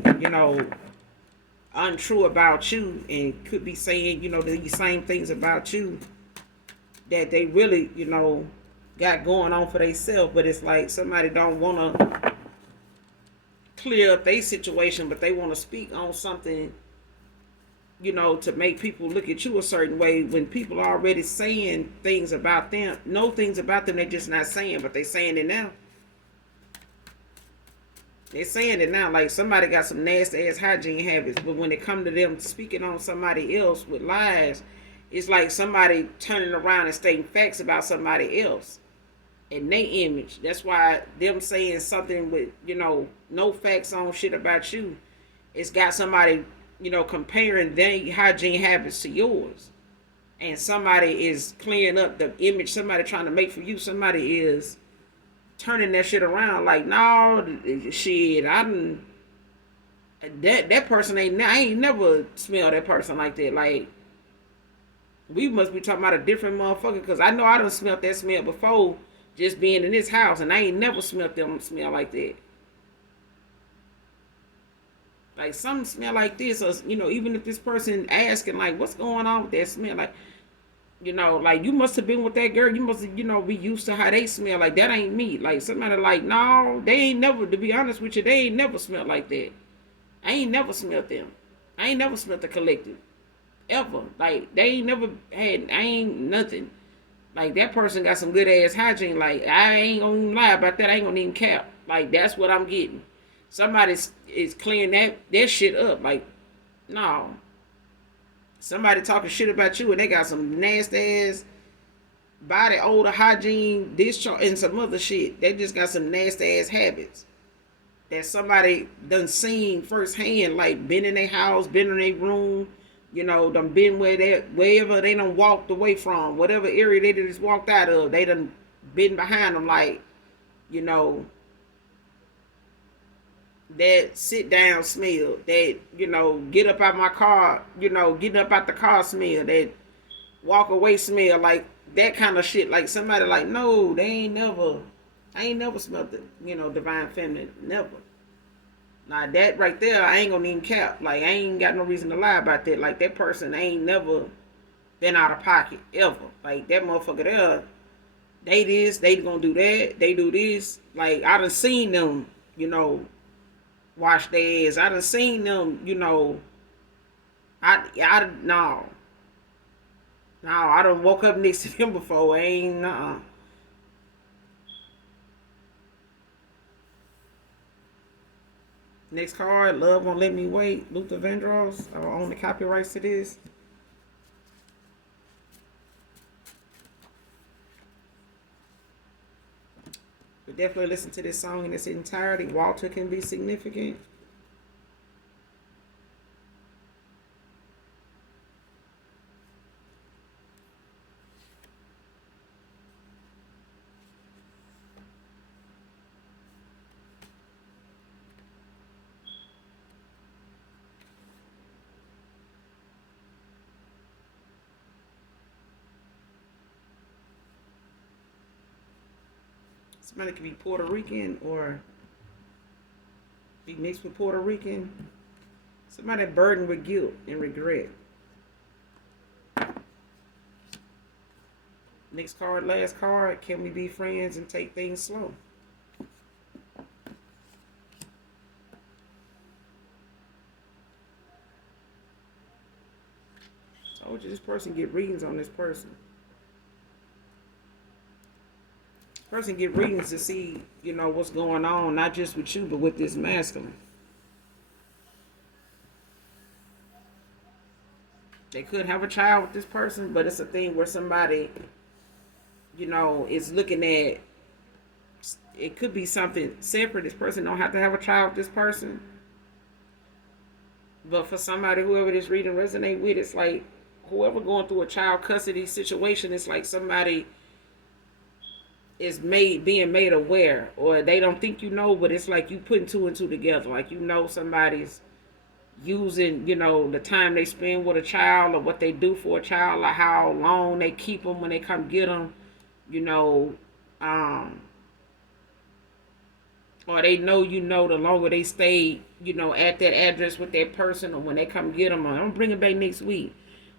untrue about you, and could be saying these same things about you that they really got going on for themselves. But it's like somebody don't want to clear up their situation, but they want to speak on something to make people look at you a certain way, when people are already saying things about them, know things about them, they're just not saying, but they saying it now. They're saying it now. Like somebody got some nasty ass hygiene habits, but when it come to them speaking on somebody else with lies, it's like somebody turning around and stating facts about somebody else and their image. That's why them saying something with no facts on shit about you, it's got somebody comparing their hygiene habits to yours. And somebody is clearing up the image somebody trying to make for you. Somebody is turning that shit around. Like, no, shit, I didn't. That person I ain't never smelled that person like that. Like, we must be talking about a different motherfucker, because I know I done smelled that smell before just being in this house, and I ain't never smelled them smell like that. Like something smell like this, or even if this person asking like, what's going on with that smell, like like you must have been with that girl, you must have be used to how they smell. Like that ain't me. Like somebody like, no, they ain't never, to be honest with you, they ain't never smelled like that. I ain't never smelled them. I ain't never smelled the collective ever. Like they ain't never had, I ain't nothing. Like that person got some good ass hygiene. Like I ain't gonna even lie about that. I ain't gonna even cap. Like that's what I'm getting. Somebody is clearing that shit up. Like, no. Somebody talking shit about you and they got some nasty ass body odor, hygiene, discharge, and some other shit. They just got some nasty ass habits that somebody done seen firsthand. Like been in their house, been in their room, done been wherever they done walked away from, whatever area they just walked out of, they done been behind them. Like, that sit down smell, that get up out my car, getting up out the car smell, that walk away smell. Like that kind of shit. Like somebody like, no, I ain't never smelled the, divine feminine. Never. Now that right there, I ain't gonna even cap. Like I ain't got no reason to lie about that. Like that person ain't never been out of pocket ever. Like that motherfucker there, they this, they gonna do that, they do this. Like I done seen them, wash their ass. I done seen them, I no. No, I done woke up next to them before. Ain't Next card, Love Won't Let Me Wait. Luther Vandross. I own the copyrights to this. But definitely listen to this song in its entirety. Walter can be significant. Somebody could be Puerto Rican or be mixed with Puerto Rican. Somebody burdened with guilt and regret. Next card, last card. Can we be friends and take things slow? Told you this person get readings on this person. Person get readings to see, what's going on, not just with you, but with this masculine. They could have a child with this person, but it's a thing where somebody, is looking at, it could be something separate. This person don't have to have a child with this person. But for somebody, whoever this reading resonate with, it's like, whoever going through a child custody situation, it's like somebody is being made aware, or they don't think but it's like you putting two and two together. Like somebody's using the time they spend with a child, or what they do for a child, or how long they keep them when they come get them, or they know the longer they stay at that address with that person, or when they come get them, I'm gonna bring it back next week,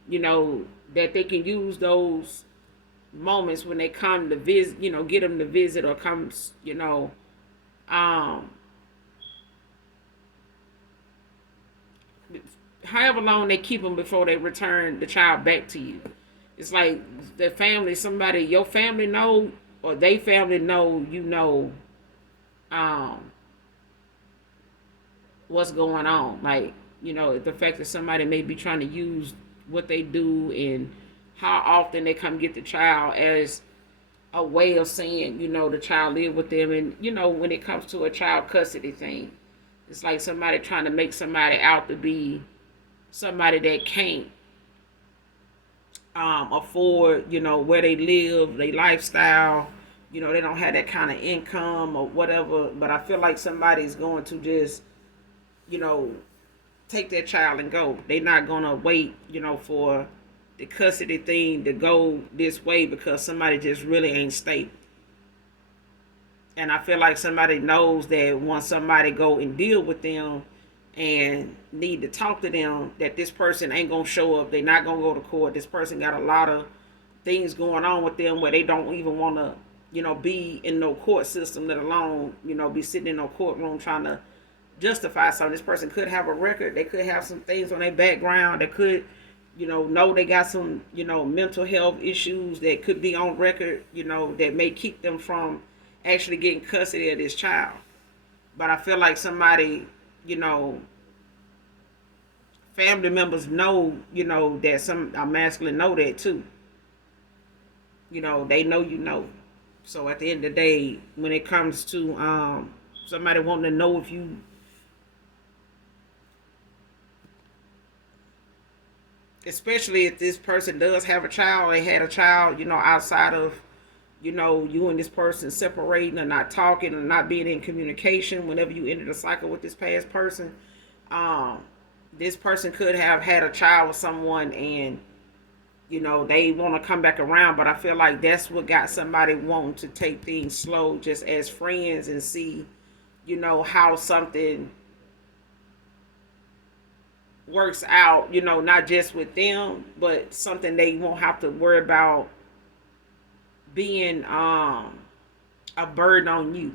that they can use those moments when they come to visit, get them to visit, or come, however long they keep them before they return the child back to you. It's like the family, somebody, your family know, or they family know, what's going on. Like, the fact that somebody may be trying to use what they do and how often they come get the child as a way of saying, the child live with them. And, when it comes to a child custody thing, it's like somebody trying to make somebody out to be somebody that can't afford, where they live, their lifestyle, they don't have that kind of income or whatever. But I feel like somebody's going to just, take their child and go. They're not going to wait, for the custody thing to go this way, because somebody just really ain't stable. And I feel like somebody knows that once somebody go and deal with them and need to talk to them, that this person ain't gonna show up. They're not gonna go to court. This person got a lot of things going on with them where they don't even want to, be in no court system, let alone, be sitting in no courtroom trying to justify something. This person could have a record. They could have some things on their background. They could, know they got some, mental health issues that could be on record, that may keep them from actually getting custody of this child. But I feel like somebody, family members know, that some masculine know that too. They know. So at the end of the day, when it comes to somebody wanting to know if you, especially if this person does have a child, they had a child, outside of, you and this person separating or not talking or not being in communication, whenever you enter the cycle with this past person, this person could have had a child with someone, and they want to come back around. But I feel like that's what got somebody wanting to take things slow just as friends and see, how something works out, not just with them, but something they won't have to worry about being a burden on you.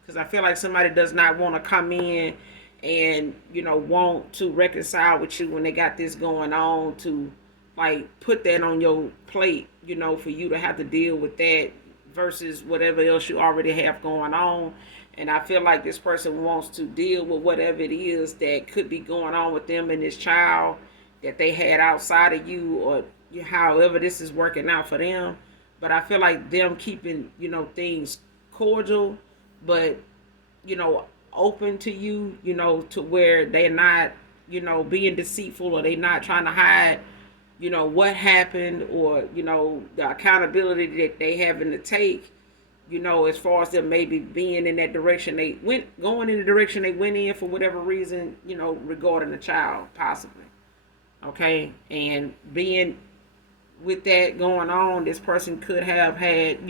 Because I feel like somebody does not want to come in and want to reconcile with you when they got this going on, to like put that on your plate, for you to have to deal with that versus whatever else you already have going on. And I feel like this person wants to deal with whatever it is that could be going on with them and this child that they had outside of you, or however this is working out for them. But I feel like them keeping, things cordial, but, open to you, to where they're not, being deceitful, or they not trying to hide, what happened, or, the accountability that they having to take, as far as them maybe being in that direction going in the direction they went in for whatever reason, regarding the child, possibly. Okay. And being with that going on, this person could have had,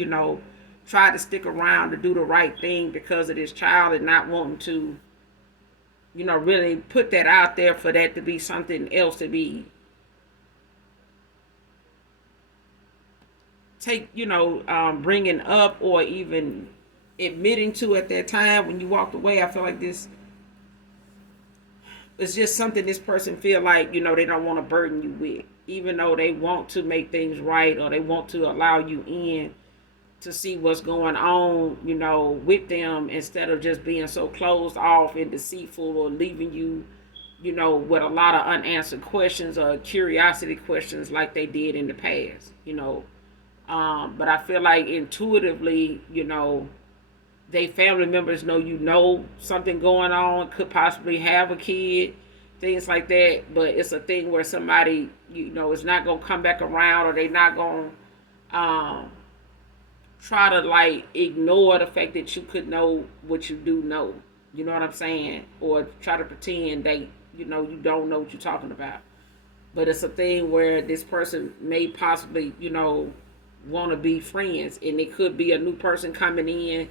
tried to stick around to do the right thing because of this child, and not wanting to, really put that out there for that to be something else to be bringing up, or even admitting to at that time when you walked away. I feel like this is just something this person feel like, they don't want to burden you with, even though they want to make things right, or they want to allow you in to see what's going on, with them, instead of just being so closed off and deceitful, or leaving you, with a lot of unanswered questions or curiosity questions like they did in the past, But I feel like intuitively, they family members know, something going on, could possibly have a kid, things like that. But it's a thing where somebody, is not going to come back around, or they not going to try to like ignore the fact that you could know what you do know. You know what I'm saying? Or try to pretend they, you don't know what you're talking about. But it's a thing where this person may possibly, want to be friends, and it could be a new person coming in.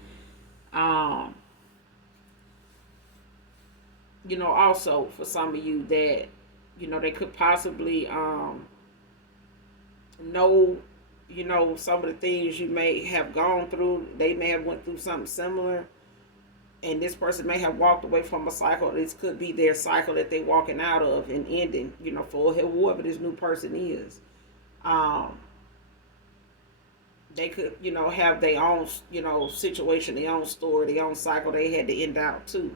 Also for some of you that, they could possibly know, some of the things you may have gone through. They may have went through something similar, and this person may have walked away from a cycle. This could be their cycle that they're walking out of and ending, for whoever this new person is. They could, have their own, situation, their own story, their own cycle they had to end out too.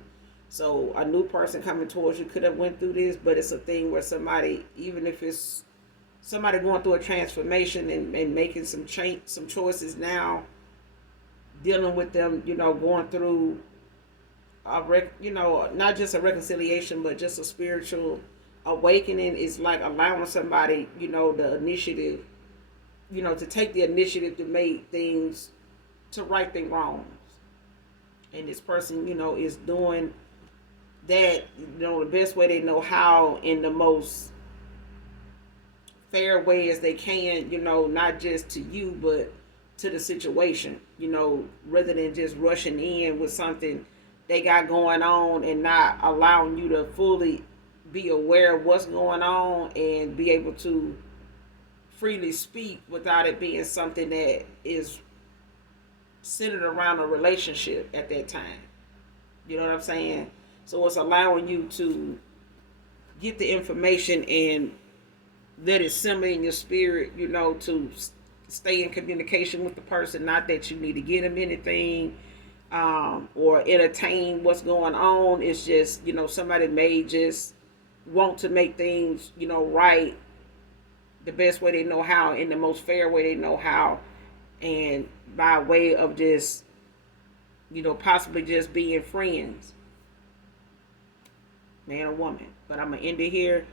So a new person coming towards you could have went through this, but it's a thing where somebody, even if it's somebody going through a transformation and making some choices now, dealing with them, going through not just a reconciliation, but just a spiritual awakening, is like allowing somebody, the initiative, to take the initiative to make things, to right the wrongs. And this person, is doing that, the best way they know how, in the most fair way as they can, not just to you, but to the situation, rather than just rushing in with something they got going on and not allowing you to fully be aware of what's going on and be able to freely speak without it being something that is centered around a relationship at that time. You know what I'm saying? So it's allowing you to get the information and let it simmer in your spirit, to stay in communication with the person. Not that you need to get them anything or entertain what's going on. It's just, somebody may just want to make things, right the best way they know how, in the most fair way they know how, and by way of just, possibly just being friends, man or woman. But I'm going to end it here.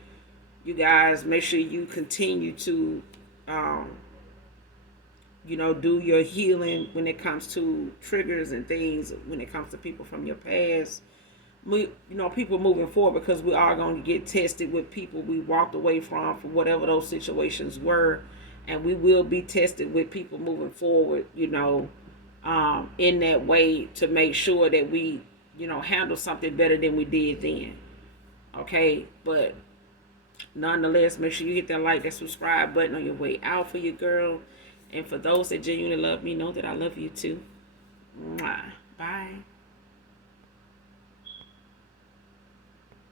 You guys, make sure you continue to, do your healing when it comes to triggers and things, when it comes to people from your past. people moving forward, because we are going to get tested with people we walked away from for whatever those situations were, and we will be tested with people moving forward, in that way, to make sure that we, handle something better than we did then. Okay, but nonetheless, make sure you hit that like, that subscribe button on your way out for your girl. And for those that genuinely love me, know that I love you too. Mwah. Bye.